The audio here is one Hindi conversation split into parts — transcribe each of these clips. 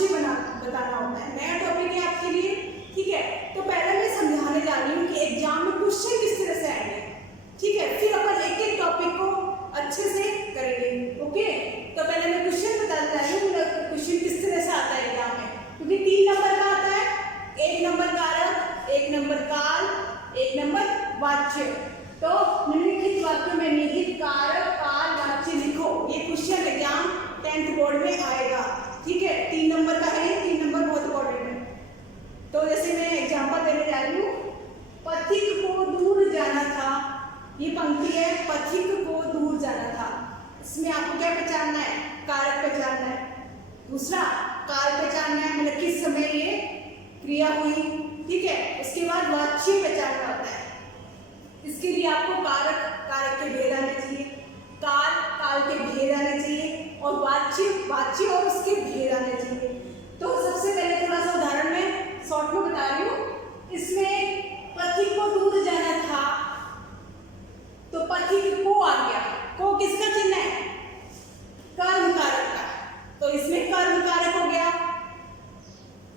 वाच्य बताना होता है। नया टॉपिक है आपके लिए, ठीक है। तो पहले मैं समझाने जा रही हूँ कि एग्जाम में क्वेश्चन किस तरह से आएंगे, ठीक है। फिर अपन एक एक टॉपिक को अच्छे से करेंगे, ओके। तो पहले मैं क्वेश्चन बताने जा रही हूँ, क्वेश्चन किस तरह से आता है एग्जाम में, क्योंकि 3 नंबर का आता है। 1 नंबर कारक, 1 नंबर काल, 1 नंबर वाच्य। तो निम्नलिखित वाक्य में निहित कारक काल वाच्य लिखो। ये क्वेश्चन एग्जाम 10th बोर्ड में आएगा, ठीक है। 3 नंबर का है, 3 नंबर बहुत इंपॉर्टेंट है। तो जैसे मैं एग्जाम्पल देने जा रही हूँ, पथिक को दूर जाना था, ये पंक्ति है, पथिक को दूर जाना था। इसमें आपको क्या पहचानना है, कारक पहचानना है। दूसरा काल पहचानना है, मतलब किस समय ये क्रिया हुई, ठीक है। उसके बाद वाच्य पहचानना होता है। इसके लिए आपको कारक के भेद आने चाहिए, काल के भेद आने चाहिए, और वाच्य और उसके भेद आने चाहिए। तो सबसे पहले थोड़ा सा उदाहरण में शॉर्ट में बता रही हूँ। इसमें पथिक को दूर जाना था, तो पथिक को आ गया। को किसका चिन्ह है, कर्म कारक का, तो इसमें कर्म कारक हो गया।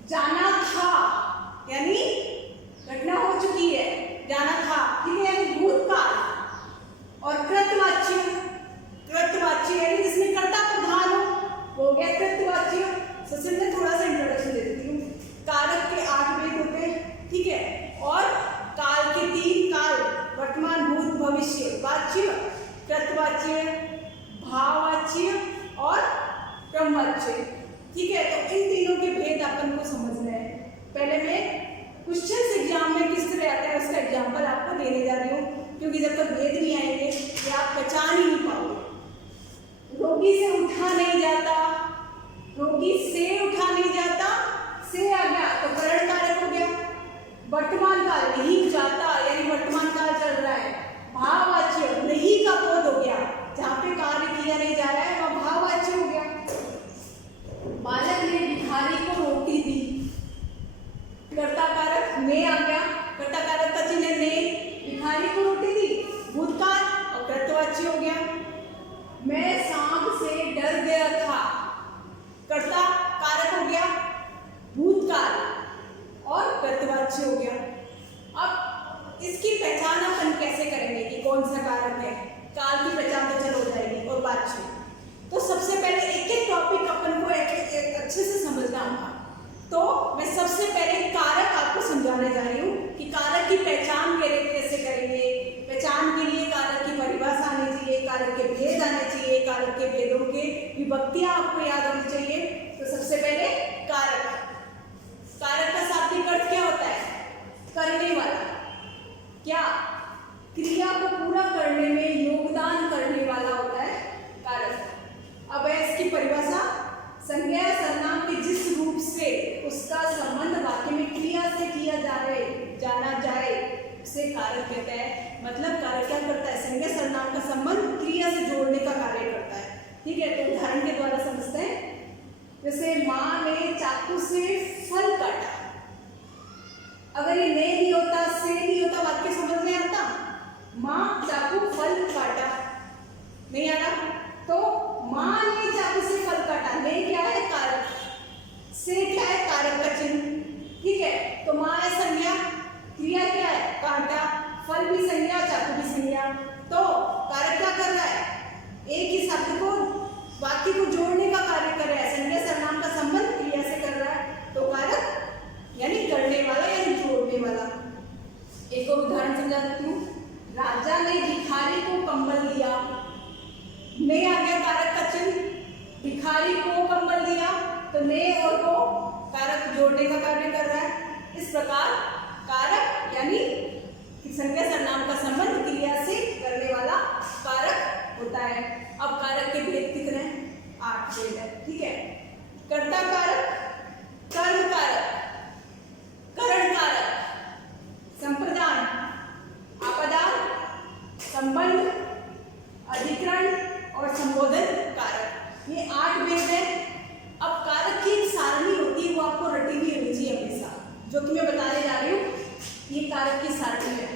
जाना था यानी घटना हो चुकी है, जाना था, ठीक है, भूतकाल। और कृतवाच्य यानी जिसमें कर्ता प्रधान हो गया कृतवाच्य। सबसे पहले थोड़ा सा इंट्रोडक्शन दे देती हूँ। कारक के 8 भेद होते हैं, ठीक है, और काल के 3, काल वर्तमान भूत भविष्य वाच्य, कृतवाच्य, भाववाच्य और क्रमवाच्य, ठीक है। तो इन तीनों के भेद अपन को समझना है। पहले मैं क्वेश्चन एग्जाम में किस तरह आता है उसका एग्जाम्पल आपको देने जा रही हूँ, क्योंकि जब तक भेद नहीं आएंगे ये आप पहचान ही नहीं पाओगे। रोगी से उठा नहीं जाता, रोगी से उठा नहीं जाता, से आ गया तो करण कारक हो गया। वर्तमान काल नहीं जाता यानी वर्तमान काल चल रहा है, भाववाच्य नहीं का बोध हो गया, जहाँ पे कार्य किया नहीं जा रहा है वह भाववाच्य हो गया। बालक ने भिखारी को रोटी दी, कर्ता कारक ने आ गया, कर्ता कारक का चिन्ह ने, भिखारी को रोटी दी, भूतकाल और कृतवाच्य हो गया। मैं सांप से डर गया था, कर्ता कारक हो गया, भूतकाल और कृतवाच्य हो गया। अब इसकी पहचान अपन कैसे करेंगे कि कौन सा कारक है, काल की पहचान तो चल हो जाएगी, और वाच्य। तो सबसे पहले एक एक टॉपिक अपन को एक अच्छे से समझना होगा। तो मैं सबसे पहले कारक आपको समझाने जा रही हूँ कि कारक की पहचान कैसे करेंगे। पहचान के लिए कारक की परिभाषा आनी चाहिए, कारक के भेद आने चाहिए, कारक के भेदों के विभक्तियां आपको याद होनी चाहिए। तो सबसे पहले कारक का शाब्दिक अर्थ क्या होता है, करने वाला, क्या क्रिया को पूरा करने में योगदान करने वाला होता है कारक। अब है इसकी परिभाषा, संज्ञा सर्वनाम के जिस रूप से उसका संबंध वाक्य में क्रिया से किया जाना जाए उसे कारक कहता है। मतलब कारक क्या करता है, संज्ञा सर्वनाम का संबंध क्रिया से जोड़ने का कार्य करता है, ठीक है। तो उदाहरण के द्वारा समझते हैं। जैसे माँ ने चाकू से फल काटा, अगर ये ने नहीं होता, से नहीं होता, वाक्य समझ में आता। माँ चाकू फल काटा नहीं आ रहा, तो माँ ने चाकू से फल काटा, ने क्या है, कारक, से क्या है, कारक का चिन्ह, ठीक है। तो माँ है संज्ञा, क्रिया क्या है, काटा, फल भी संज्ञा, चाकू भी संज्ञा। तो कारक क्या कर रहा है, एक ही शब्द को वाक्य को जोड़ने का कार्य कर रहा है, संज्ञा सर्वनाम का संबंध क्रिया से कर रहा है। तो कारक यानी करने वाला यानी जोड़ने वाला। एक और उदाहरण समझा देती हूँ। राजा ने भिखारी को कंबल दिया, ने आ गया कारक का चिन्ह, भिखारी को कंबल दिया, तो ने और को कारक जोड़ने का कार्य कर रहा है। इस प्रकार कारक यानी संज्ञा सर्वनाम का संबंध क्रिया से करने वाला कारक होता है। अब कारक के भेद कितने हैं, 8 भेद है, ठीक है। कर्ता कारक, कर्म कारक, करण कारक, संप्रदान, अपदान, संबंध, अधिकरण और संबोधन कारक, ये 8 भेद है। अब कारक की एक सारणी होती है, वो आपको रटी हुई होनी चाहिए हमेशा, जो कि मैं बताने जा रही हूँ। ये कारक की सारणी है,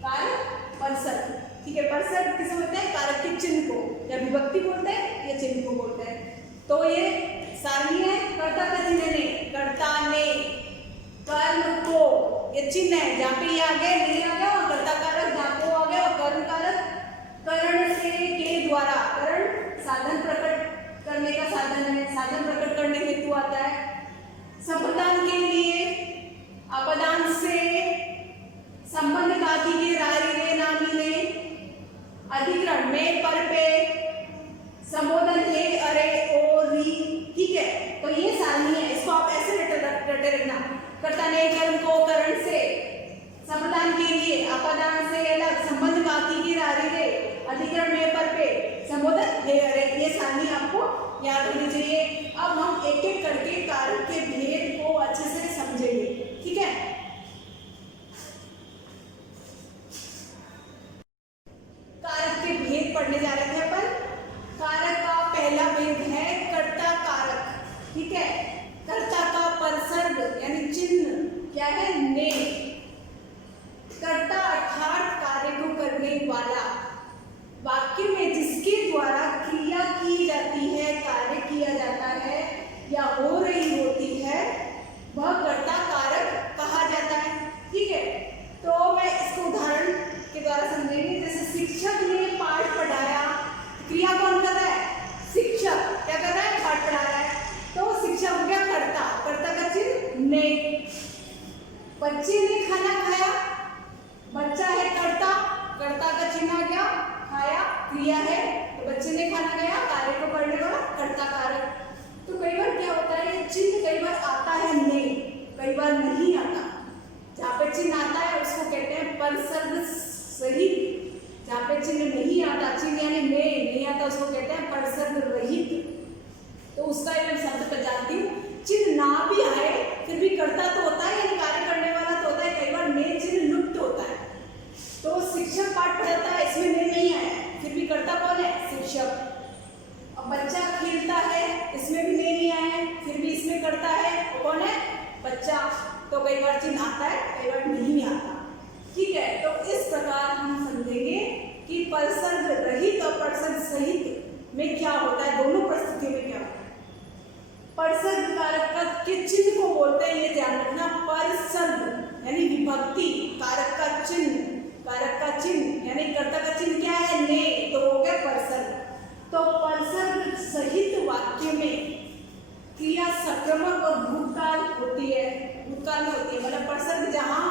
कारक परसत, ठीक है। परसत किसे बोलते हैं, कारक के चिन्ह को, या विभक्ति बोलते हैं या चिन्ह को बोलते हैं। तो ये सारणी है, कर्ता का चिन्ह ने, कर्ता ने, कर्म को, ये चिन्ह है, जहाँ पे ये आ गया नहीं आ गया और कर्ता कारक जहाँ को आ गया और कर्म कारक, करण से के द्वारा, करण साधन प्रकट करने का साधन है, साधन प्रकट करने हेतु आता है। संपदान के लिए, अपदान से, संबंध काकी के रारी ने नामी ने, अधिकरण में पर पे, संबोधन हे अरे ओ री, ठीक है। तो ये सारणी है, इसको आप ऐसे रटे रखना, कर्ता ने कर्म को करण से, संपदान के लिए, अपदान से अलग, संबंध काकी के रारी ने, अधिकरण में पर पे, संबोधन हे अरे, ये सारणी आपको याद होनी चाहिए। अब हम एक एक करके कारक के भेद को अच्छे से समझेंगे, ठीक है। कारक के भेद पढ़ने जा रहे थे अपन। कारक का पहला भेद है कर्ता कारक, ठीक है। कर्ता का परसर्ग यानी चिन्ह क्या है, ने। कर्ता अर्थात कार्य को करने वाला, वाक्य में जिसके द्वारा क्रिया की जाती है, कार्य किया जाता है या हो रही होती है, वह कर्ता कारक कहा जाता है, ठीक है। तो मैं इसको उदाहरण के द्वारा समझेंगे। जैसे शिक्षक ने पाठ पढ़ाया, क्रिया कौन कर रहा है, शिक्षक क्या कर रहा है, पाठ पढ़ा रहा है, तो शिक्षक हो गया कर्ता, कर्ता का चिन्ह ने। बच्चे ने खाना खाया, बच्चा है कर्ता, कर्ता का चिन्ह आ गया, खाया क्रिया है, तो बच्चे ने खाना खाया, कार्य को करने वाला कर्ता कारक। तो कई बार क्या होता है, ये चिन्ह कई बार आता है ने, कई बार नहीं आता। जहाँ पे चिन्ह आता है उसको कहते हैं परसर्ग सहित, जहाँ पे चिन्ह नहीं आता, चिन्ह यानी ने नहीं आता, उसको कहते हैं परसर्ग रहित। तो उसका मैं शब्द पर जानती हूँ। चिन्ह ना भी आए फिर भी कर्ता तो होता है, यानी कार्य करने वाला तो होता है। कई बार ने चिन्ह लुप्त होता है, तो शिक्षक पाठ पढ़ाता है, इसमें ने नहीं आया, फिर भी कर्ता कौन है, शिक्षक। अब बच्चा खेलता है, इसमें भी ने नहीं आया है, फिर भी इसमें कर्ता है, कौन है, बच्चा। तो कई बार चिन्ह आता है, कई बार नहीं आता, ठीक है। तो इस प्रकार हम समझेंगे कि परसर्ग रहित और परसर्ग सहित में क्या होता है, दोनों परिस्थितियों में क्या होता है। परसर्ग कारक के चिन्ह को बोलते हैं, ये ध्यान रखना, परसर्ग यानी विभक्ति, कारक का चिन्ह, कारक का चिन्ह यानी कर्ता का चिन्ह क्या है, ने, तो हो गया परसर्ग। तो परसर्ग सहित वाक्य में क्रिया सक्रमक और भूतकाल होती है, भूतकाल में होती है, मतलब परसर्ग जहाँ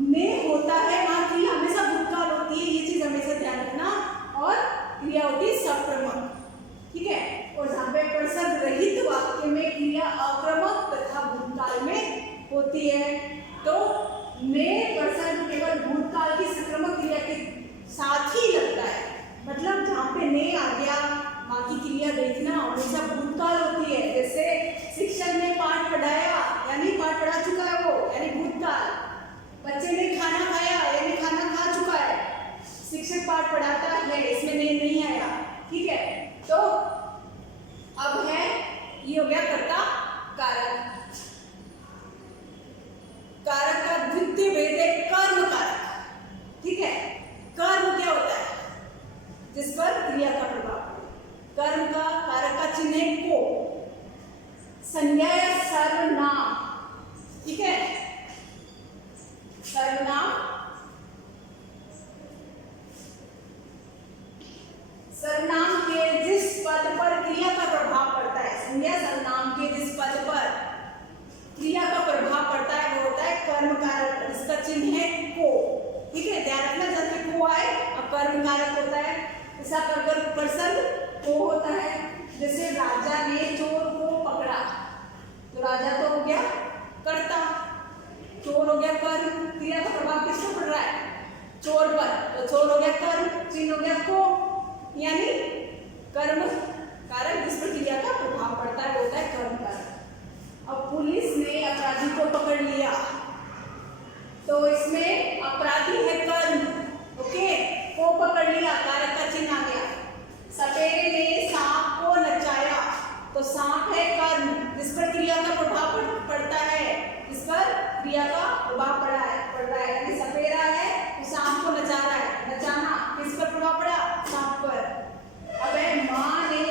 ने होता है वहाँ क्रिया हमेशा भूतकाल होती है, ये चीज हमेशा ध्यान रखना, और क्रिया होती है सक्रमक, ठीक है। और जहाँ पे परसर्ग रहित वाक्य में क्रिया अक्रमक तथा भूतकाल में होती है, तो ने परसर्ग केवल भूतकाल की सक्रमक क्रिया के साथ ही लगता है। मतलब जहाँ पे ने आ गया, बाकी क्रिया देखना हमेशा भूतकाल होती है। जैसे शिक्षक ने पाठ पढ़ाया यानी पाठ पढ़ा चुका है वो, यानी भूतकाल। बच्चे ने खाना खाया यानी खाना खा चुका है, शिक्षक पाठ पढ़ाता है, इसमें ने नहीं आया, ठीक है। तो अब है, ये हो गया कर्ता कारक। कारक का द्वितीय भेद है कर्म कारक, ठीक है। कर्म क्या होता है, जिस पर क्रिया का प्रभाव। कर्म का कारक का चिन्ह है को, संज्ञा या सर्वनाम, ठीक है। सर्वनाम, सर्वनाम के जिस पद पर क्रिया का प्रभाव पड़ता है, संज्ञा सर्वनाम के जिस पद पर क्रिया का प्रभाव पड़ता है वो होता है कर्म कारक, इसका चिन्ह है को, ठीक है। ध्यान रखना, जब तक को आए अब कर्म कारक होता है। ऐसा अगर परसर्ग को होता है, जैसे राजा ने चोर को पकड़ा, तो राजा तो हो गया कर्ता, चोर हो गया कर्म, क्रिया का प्रभाव किस पर पड़ रहा है, चोर पर, तो चोर हो गया कर्म, चिन्ह हो गया को, यानी कर्म कारक जिस पर क्रिया का प्रभाव पड़ता है वो होता है कर्म कारक। अब पुलिस ने अपराधी को पकड़ लिया, तो इसमें अपराधी है कर्म, ओके, को पकड़ लिया, कारक का चिन्ह आ गया। सपेरे ने सांप को नचाया, तो सांप है कर्म जिस पर क्रिया का प्रभाव पड़ता है, इस पर क्रिया का प्रभाव पड़ रहा है, यानी सपेरा है तो सांप को नचा रहा है, नचाना किस पर प्रभाव पड़ा, सांप पर। अब है माँ ने